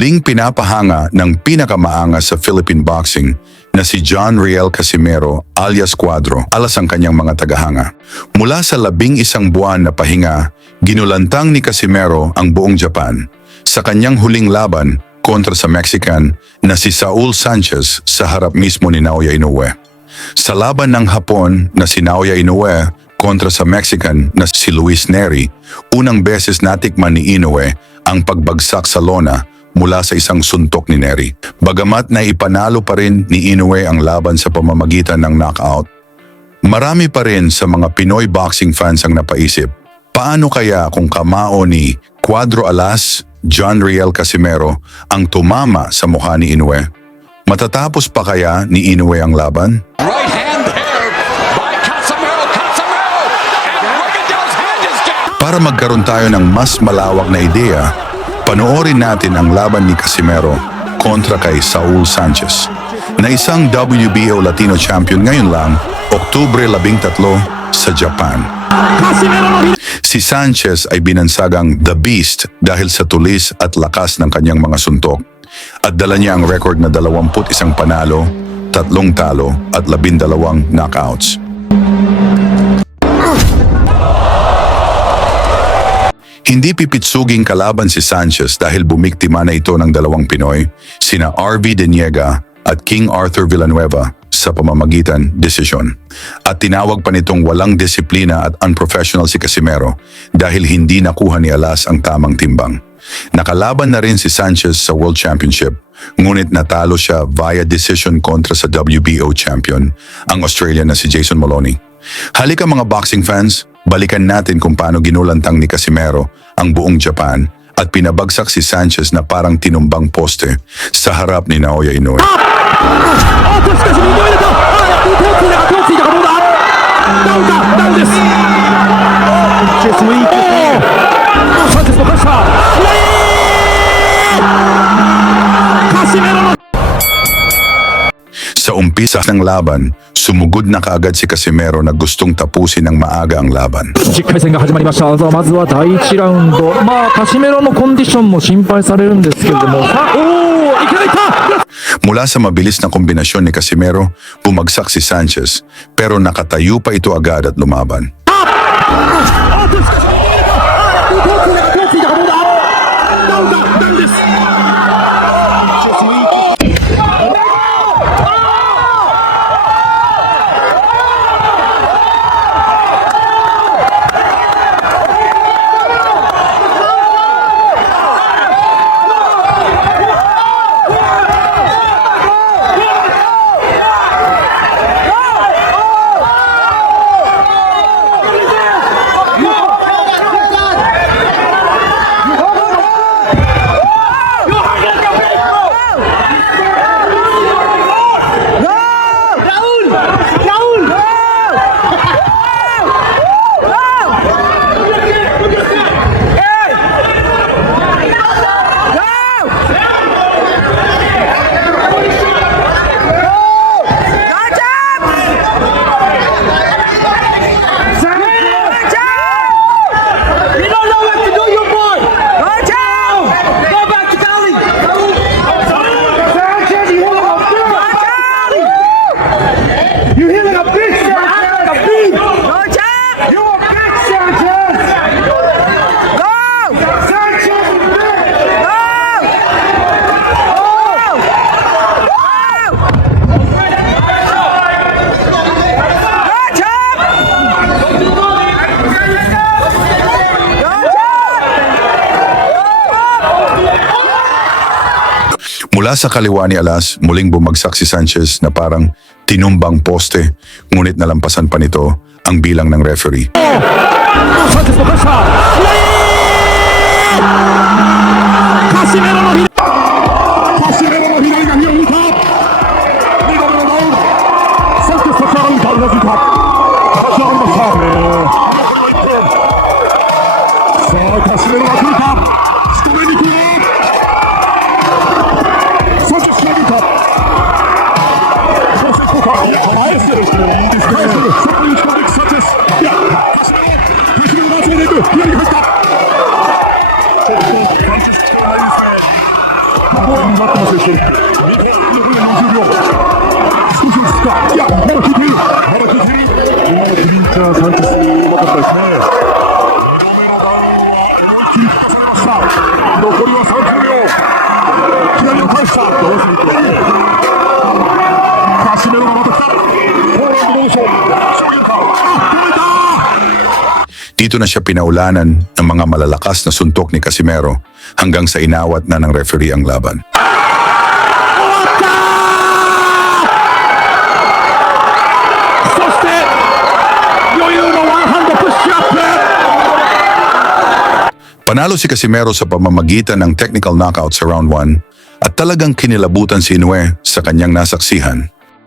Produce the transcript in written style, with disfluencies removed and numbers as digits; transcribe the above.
muling pinapahanga ng pinakamaangas sa Philippine boxing na si John Riel Casimero alias Cuadro alas ang kanyang mga tagahanga. Mula sa 11 buwan na pahinga, ginulantang ni Casimero ang buong Japan sa kanyang huling laban kontra sa Mexican na si Saul Sanchez sa harap mismo ni Naoya Inoue. Sa laban ng Hapon na si Naoya Inoue kontra sa Mexican na si Luis Neri, unang beses natikman ni Inoue ang pagbagsak sa lona mula sa isang suntok ni Neri. Bagamat na ipanalo pa rin ni Inoue ang laban sa pamamagitan ng knockout, marami pa rin sa mga Pinoy boxing fans ang napaisip, paano kaya kung kamao ni Cuadro alas John Riel Casimero ang tumama sa mukha ni Inoue? Matatapos pa kaya ni Inoue ang laban? Right hand there by Casimero. And Rockefeller's hand is down. Para magkaroon tayo ng mas malawak na ideya, panoorin natin ang laban ni Casimero kontra kay Saul Sanchez, na isang WBO Latino champion ngayon lang, Oktubre 13 sa Japan. Si Sanchez ay binansagang The Beast dahil sa tulis at lakas ng kanyang mga suntok, at dala niya ang record na 21 panalo, 3 talo at 12 knockouts. Hindi pipitsuging kalaban si Sanchez dahil bumiktima na ito ng 2 Pinoy, sina RV Deniega at King Arthur Villanueva sa pamamagitan desisyon. At tinawag pa nitong walang disiplina at unprofessional si Casimero dahil hindi nakuha ni Alas ang tamang timbang. Nakalaban na rin si Sanchez sa World Championship, ngunit natalo siya via decision kontra sa WBO champion, ang Australian na si Jason Maloney. Halika mga boxing fans, balikan natin kung paano ginulantang ni Casimero ang buong Japan at pinabagsak si Sanchez na parang tinumbang poste sa harap ni Naoya Inoue. Sa umpisa ng laban, sumugod na kaagad si Casimero na gustong tapusin ng maaga ang laban. 10回戦が始まりました。まずは第1ラウンド、カシメロのコンディションも心配されるんですけれども、いきなりいった。 Mula sa mabilis na kombinasyon ni Casimero, bumagsak si Sanchez, pero nakatayo pa ito agad at lumaban. Mula sa kaliwa ni Alas, muling bumagsak si Sanchez na parang tinumbang poste, ngunit nalampasan pa nito ang bilang ng referee. Dito na siya pinaulanan ng mga malalakas na suntok ni Casimero hanggang sa inawat na ng referee ang laban. Panalo si Casimero sa pamamagitan ng technical knockout sa round 1 at talagang kinilabutan si Inoue sa kanyang nasaksihan.